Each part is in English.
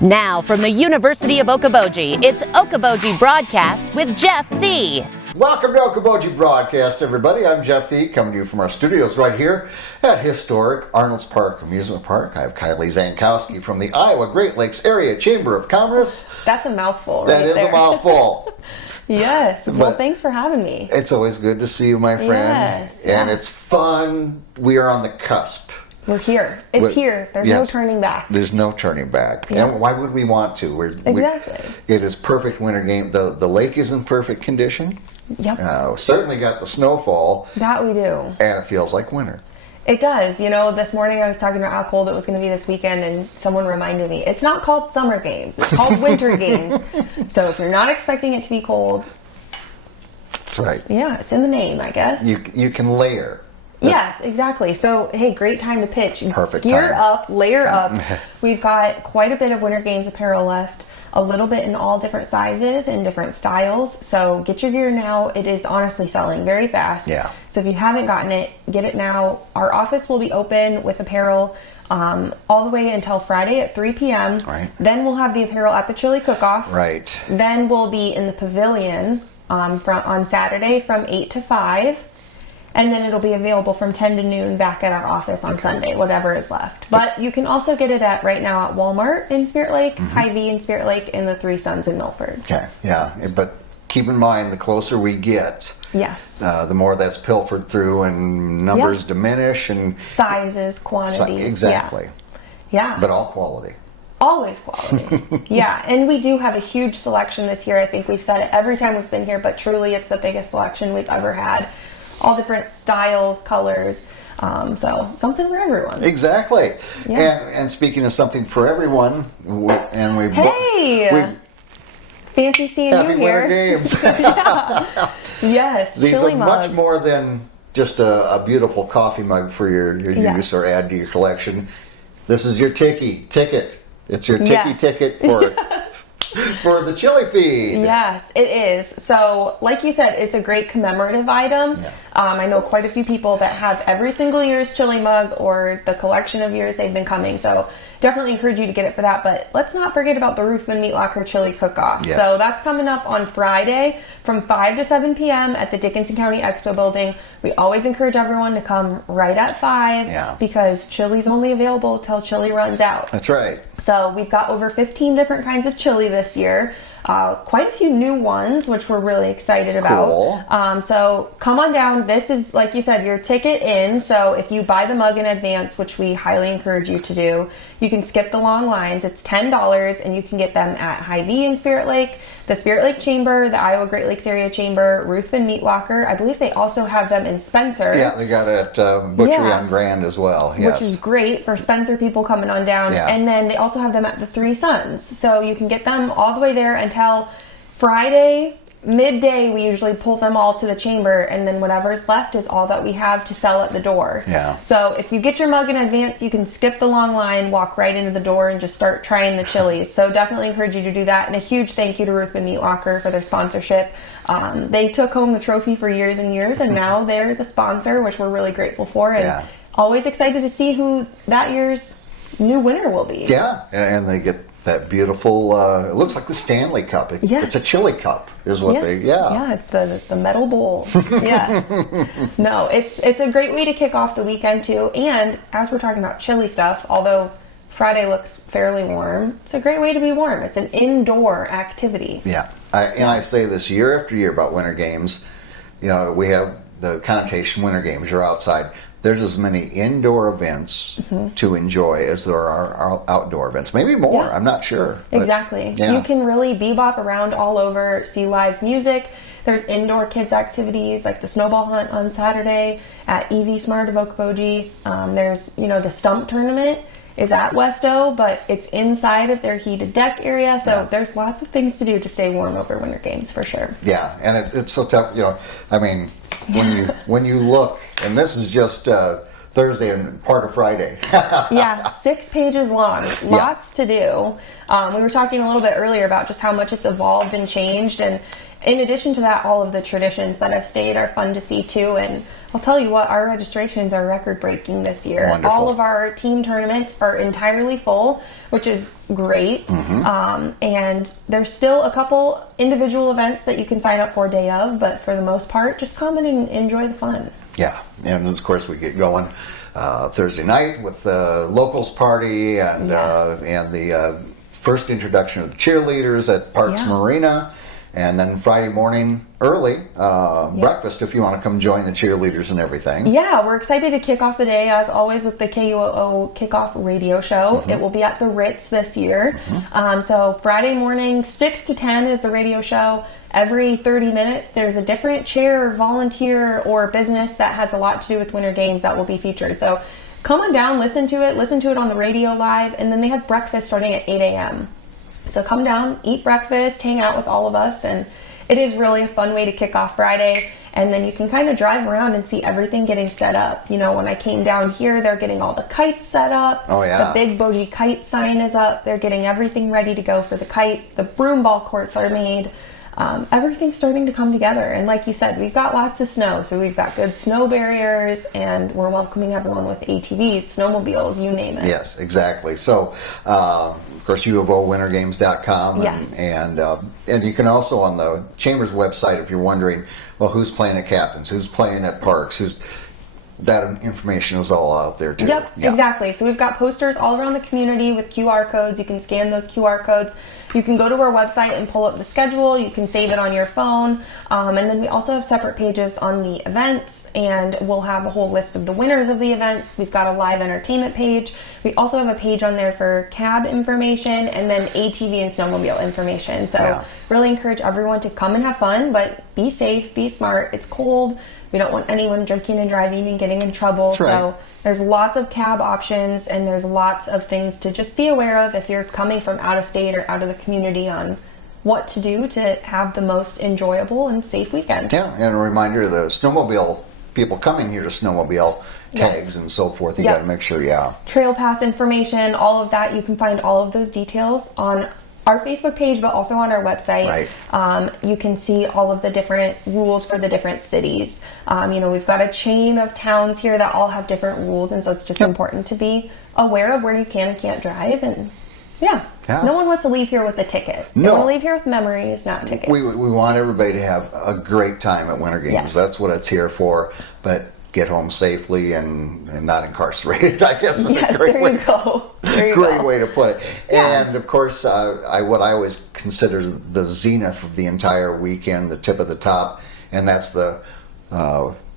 Now from the University of Okoboji, it's Okoboji Broadcast with Jeff Thee. Welcome to Okoboji Broadcast, everybody. I'm Jeff Thee, coming to you from our studios right here at historic Arnold's Park Amusement Park. I have Kiley Zankowski from the Iowa Great Lakes Area Chamber of Commerce. That's a mouthful, That is a mouthful. Yes. Well, thanks for having me. It's always good to see you, my friend. Yes. And it's fun. We are on the cusp. We're here. It's here. There's no turning back. There's no turning back. Yeah. And why would we want to? Exactly. It is perfect winter game. The lake is in perfect condition. Yep. Certainly got the snowfall. That we do. And it feels like winter. It does. You know, this morning I was talking about how cold it was going to be this weekend, and someone reminded me, it's not called summer games. It's called winter games. So if you're not expecting it to be cold... That's right. Yeah, it's in the name, I guess. You can layer. Yes, exactly. So, hey, great time to pitch. Perfect Gear time. up, layer up. We've got quite a bit of Winter Games apparel left, a little bit in all different sizes and different styles. So get your gear now. It is honestly selling very fast. Yeah. So if you haven't gotten it, get it now. Our office will be open with apparel all the way until Friday at 3 p.m. Right. Then we'll have the apparel at the chili cook-off. Right. Then we'll be in the pavilion on Saturday from 8 to 5. And then it'll be available from 10 to noon back at our office on Sunday, whatever is left. But you can also get it right now at Walmart in Spirit Lake, Hy-Vee in Spirit Lake, and the Three Sons in Milford. Okay, yeah. But keep in mind, the closer we get, yes, the more that's pilfered through and numbers diminish. And sizes, quantities. Exactly. Yeah. But all quality. Always quality. Yeah, and we do have a huge selection this year. I think we've said it every time we've been here, but truly it's the biggest selection we've ever had. All different styles, colors, so something for everyone. Exactly. Yeah. And speaking of something for everyone, fancy seeing happy you here. Winter Games. Yeah. Yes, These chili are mugs. much more than just a beautiful coffee mug for your use or add to your collection. This is your ticket. It's your ticket for for the chili feed. Yes, it is. So, like you said, it's a great commemorative item. Yeah. I know quite a few people that have every single year's chili mug or the collection of years they've been coming. So, definitely encourage you to get it for that. But let's not forget about the Ruthven Meat Locker Chili Cook-Off. Yes. So, that's coming up on Friday from 5 to 7 p.m. at the Dickinson County Expo Building. We always encourage everyone to come right at 5 because chili's only available till chili runs out. That's right. So we've got over 15 different kinds of chili this year. Quite a few new ones, which we're really excited about. Cool. So come on down. This is, like you said, your ticket in. So if you buy the mug in advance, which we highly encourage you to do, you can skip the long lines. It's $10, and you can get them at Hy-Vee in Spirit Lake, the Spirit Lake Chamber, the Iowa Great Lakes Area Chamber, Ruthven Meat Locker. I believe they also have them in Spencer. Yeah, they got it at Butchery on Grand as well. Yes. Which is great for Spencer people coming on down. Yeah. And then they also have them at the Three Sons. So you can get them all the way there until Friday midday. We usually pull them all to the chamber, and then whatever's left is all that we have to sell at the door. Yeah. So if you get your mug in advance, you can skip the long line, walk right into the door, and just start trying the chilies. So definitely encourage you to do that. And a huge thank you to Ruthven Meat Locker for their sponsorship. They took home the trophy for years and years, and now they're the sponsor, which we're really grateful for. And always excited to see who that year's new winner will be. Yeah, and they get that beautiful, it looks like the Stanley Cup. It's a chili cup is what they, Yeah, it's the metal bowl. Yes. No, it's a great way to kick off the weekend too. And as we're talking about chili stuff, although Friday looks fairly warm, it's a great way to be warm. It's an indoor activity. Yeah. I say this year after year about Winter Games. You know, we have the connotation Winter Games, you're outside. There's as many indoor events to enjoy as there are outdoor events. Maybe more. I'm not sure. Exactly. You can really bebop around all over, see live music. There's indoor kids activities like the snowball hunt on Saturday at EV Smart of Okoboji. There's, the stump tournament is at Westo, but it's inside of their heated deck area. So there's lots of things to do to stay warm over Winter Games for sure. Yeah, and it's so tough. When you look, and this is just Thursday and part of Friday. 6 pages long. Lots to do. We were talking a little bit earlier about just how much it's evolved and changed, and in addition to that, all of the traditions that have stayed are fun to see too. And I'll tell you what, our registrations are record-breaking this year. Wonderful. All of our team tournaments are entirely full, which is great. And there's still a couple individual events that you can sign up for day of, but for the most part, just come in and enjoy the fun. Yeah, and of course we get going Thursday night with the locals party and the first introduction of the cheerleaders at Parks Marina. And then Friday morning, early, breakfast if you want to come join the cheerleaders and everything. Yeah, we're excited to kick off the day, as always, with the KUOO Kickoff Radio Show. It will be at the Ritz this year. So Friday morning, 6 to 10 is the radio show. Every 30 minutes, there's a different chair, volunteer, or business that has a lot to do with Winter Games that will be featured. So come on down, listen to it on the radio live, and then they have breakfast starting at 8 a.m. So come down, eat breakfast, hang out with all of us, and it is really a fun way to kick off Friday. And then you can kind of drive around and see everything getting set up. You know, when I came down here, they're getting all the kites set up. Oh, yeah. The big Boji kite sign is up. They're getting everything ready to go for the kites. The broom ball courts are made. Everything's starting to come together. And like you said, we've got lots of snow. So we've got good snow barriers, and we're welcoming everyone with ATVs, snowmobiles, you name it. Yes, exactly. So, of course, UofOWinterGames.com. Yes. And you can also on the Chamber's website, if you're wondering, well, who's playing at Captain's, who's playing at Parks, that information is all out there too. Yep, exactly. So we've got posters all around the community with QR codes. You can scan those QR codes. You can go to our website and pull up the schedule. You can save it on your phone. And then we also have separate pages on the events, and we'll have a whole list of the winners of the events. We've got a live entertainment page. We also have a page on there for cab information and then ATV and snowmobile information. So really encourage everyone to come and have fun, but be safe, be smart. It's cold. We don't want anyone drinking and driving and getting in trouble. That's right. So there's lots of cab options, and there's lots of things to just be aware of if you're coming from out of state or out of the community on what to do to have the most enjoyable and safe weekend. Yeah, and a reminder, the snowmobile people coming here to snowmobile tags and so forth, you got to make sure, Trail pass information, all of that, you can find all of those details on our Facebook page, but also on our website. Right. You can see all of the different rules for the different cities. We've got a chain of towns here that all have different rules, and so it's just important to be aware of where you can and can't drive. And no one wants to leave here with a ticket. They want to leave here with memories, not tickets. We want everybody to have a great time at Winter Games. Yes. That's what it's here for. But get home safely and not incarcerated, I guess is a great way. Great way to put it. Yeah. And of course, what I always consider the zenith of the entire weekend, the tip of the top, and that's the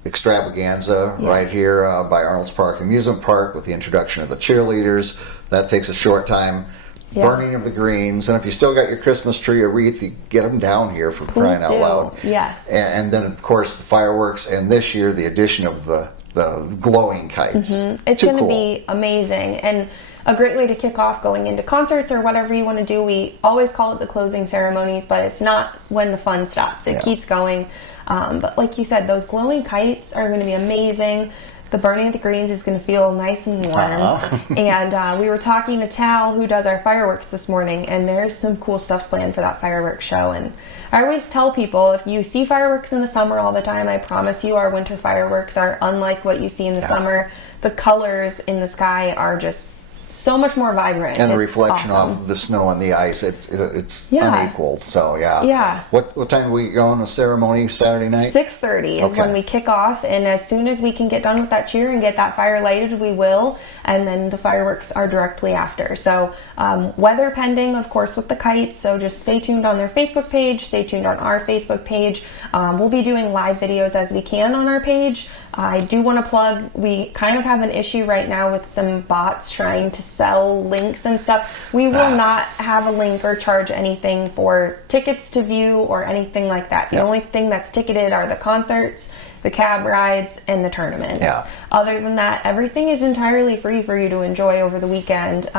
extravaganza right here by Arnold's Park Amusement Park with the introduction of the cheerleaders. That takes a short time. Burning of the greens, and if you still got your Christmas tree or wreath, you get them down here for crying out loud. Yes. And then, of course, the fireworks, and this year the addition of the glowing kites. It's going to be amazing, and a great way to kick off going into concerts or whatever you want to do. We always call it the closing ceremonies, but it's not when the fun stops. It keeps going. But like you said, those glowing kites are going to be amazing. The burning of the greens is going to feel nice and warm. And we were talking to Tal, who does our fireworks this morning, and there's some cool stuff planned for that fireworks show. And I always tell people, if you see fireworks in the summer all the time, I promise you our winter fireworks are unlike what you see in the summer. The colors in the sky are just so much more vibrant. And the reflection off the snow and the ice, it's unequaled. So What time do we go on the ceremony Saturday night? 6:30 is when we kick off, and as soon as we can get done with that cheer and get that fire lighted, we will, and then the fireworks are directly after. So weather pending, of course, with the kites, so just stay tuned on their Facebook page, stay tuned on our Facebook page. We'll be doing live videos as we can on our page. I do want to plug, we kind of have an issue right now with some bots trying to sell links and stuff. We will not have a link or charge anything for tickets to view or anything like that. The only thing that's ticketed are the concerts, the cab rides, and the tournaments. Other than that, everything is entirely free for you to enjoy over the weekend,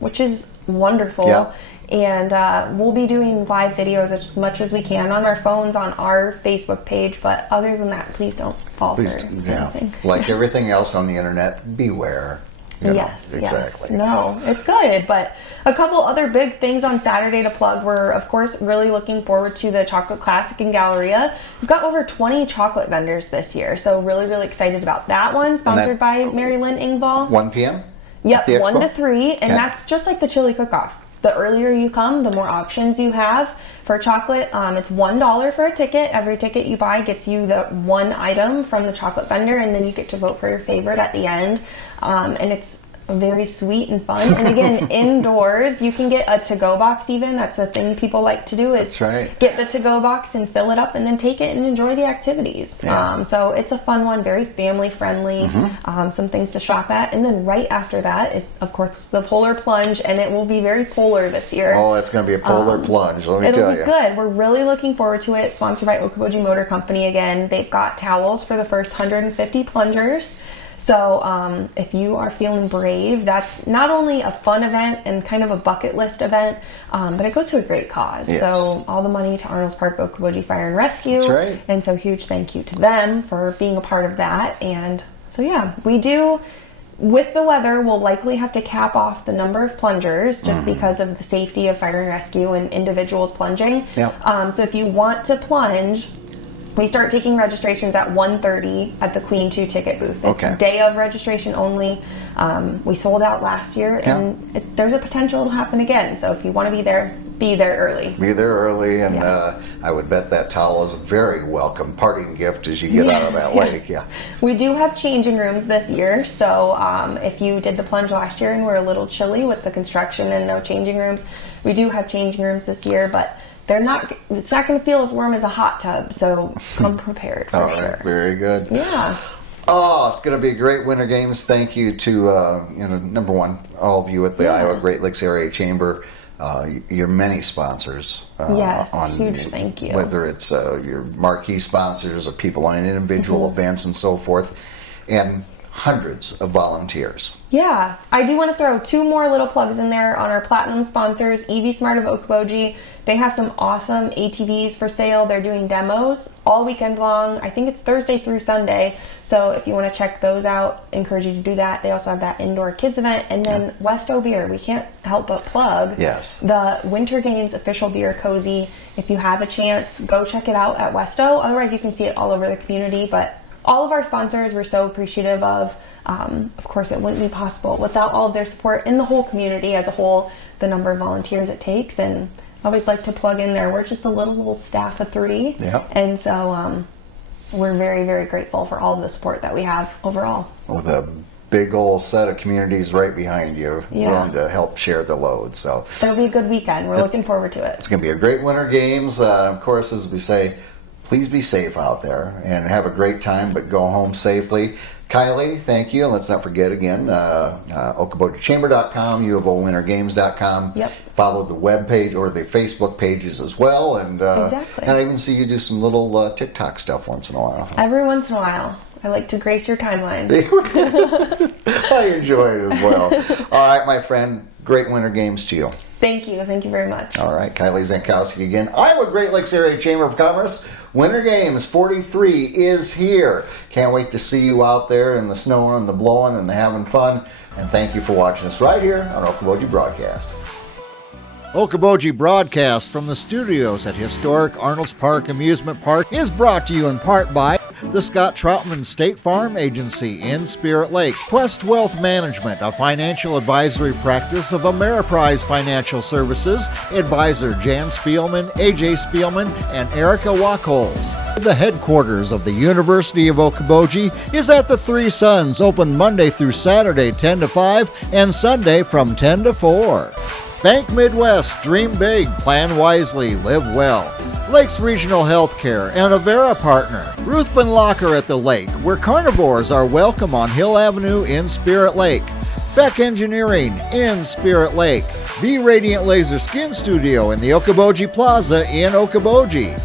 which is wonderful. And we'll be doing live videos as much as we can on our phones on our Facebook page. But other than that, please don't fall for anything. Like everything else on the internet, beware. Yes, exactly. Yes. No, it's good. But a couple other big things on Saturday to plug. We're, of course, really looking forward to the Chocolate Classic in Galleria. We've got over 20 chocolate vendors this year, so really, really excited about that one, sponsored by Mary Lynn Ingvall. 1 p.m.? Yep, 1 to 3, and that's just like the chili cook-off. The earlier you come, the more options you have for chocolate. It's $1 for a ticket. Every ticket you buy gets you the one item from the chocolate vendor, and then you get to vote for your favorite at the end. And it's very sweet and fun. And again, indoors, you can get a to-go box even. That's a thing people like to do, is get the to-go box and fill it up and then take it and enjoy the activities. Yeah. So it's a fun one, very family-friendly, some things to shop at. And then right after that is, of course, the Polar Plunge, and it will be very polar this year. Oh, it's going to be a polar plunge, let me tell you. It'll be good. We're really looking forward to it. Sponsored by Okoboji Motor Company again. They've got towels for the first 150 plungers. So if you are feeling brave, that's not only a fun event and kind of a bucket list event, but it goes to a great cause. Yes. So all the money to Arnold's Park Okoboji Fire and Rescue. That's right. And so huge thank you to them for being a part of that. And so yeah, we do, with the weather, we'll likely have to cap off the number of plungers just because of the safety of fire and rescue and individuals plunging. Yep. So if you want to plunge, we start taking registrations at 1:30 at the Queen 2 ticket booth. It's day of registration only. We sold out last year, and there's a potential to happen again. So if you want to be there early. Be there early, and I would bet that towel is a very welcome parting gift as you get out of that lake. Yeah. We do have changing rooms this year, so if you did the plunge last year and were a little chilly with the construction and no changing rooms, we do have changing rooms this year, but it's not going to feel as warm as a hot tub, so come prepared for All sure. right, very good. Yeah. Oh, it's going to be a great Winter Games. Thank you to, number one, all of you at the Iowa Great Lakes Area Chamber, your many sponsors. Yes, huge thank you. Whether it's your marquee sponsors or people on individual events and so forth, and hundreds of volunteers. Yeah, I do want to throw two more little plugs in there on our platinum sponsors, EV Smart of Okoboji. They have some awesome ATVs for sale. They're doing demos all weekend long. I think it's Thursday through Sunday. So if you want to check those out, encourage you to do that. They also have that indoor kids event. And then Westo Beer, we can't help but plug the Winter Games official beer cozy. If you have a chance, go check it out at Westo. Otherwise, you can see it all over the community. But all of our sponsors we're so appreciative of. Of course, it wouldn't be possible without all of their support in the whole community as a whole, the number of volunteers it takes. And I always like to plug in there, we're just a little staff of 3. And so we're very, very grateful for all of the support that we have overall. With a big old set of communities right behind you willing to help share the load. So it'll be a good weekend. We're looking forward to it. It's going to be a great Winter Games. Of course, as we say, please be safe out there and have a great time, but go home safely. Kiley, thank you. And let's not forget again, OkobojiChamber.com, UofOWinterGames.com. Follow the webpage or the Facebook pages as well. And, and I even see you do some little TikTok stuff once in a while. Every once in a while. I like to grace your timeline. I enjoy it as well. All right, my friend, great Winter Games to you. Thank you. Thank you very much. All right, Kiley Zankowski again. Iowa Great Lakes Area Chamber of Commerce. Winter Games 43 is here. Can't wait to see you out there in the snowing and the blowing and the having fun. And thank you for watching us right here on Okoboji Broadcast. Okoboji Broadcast from the studios at historic Arnold's Park Amusement Park is brought to you in part by the Scott Troutman State Farm Agency in Spirit Lake, Quest Wealth Management, a financial advisory practice of Ameriprise Financial Services, advisor Jan Spielman, AJ Spielman, and Erica Wachholz. The headquarters of the University of Okoboji is at the Three Sons, open Monday through Saturday 10 to 5 and Sunday from 10 to 4. Bank Midwest, dream big, plan wisely, live well. Lakes Regional Healthcare and Avera Partner. Ruthven Locker at the Lake, where carnivores are welcome on Hill Avenue in Spirit Lake. Beck Engineering in Spirit Lake. Be Radiant Laser Skin Studio in the Okoboji Plaza in Okoboji.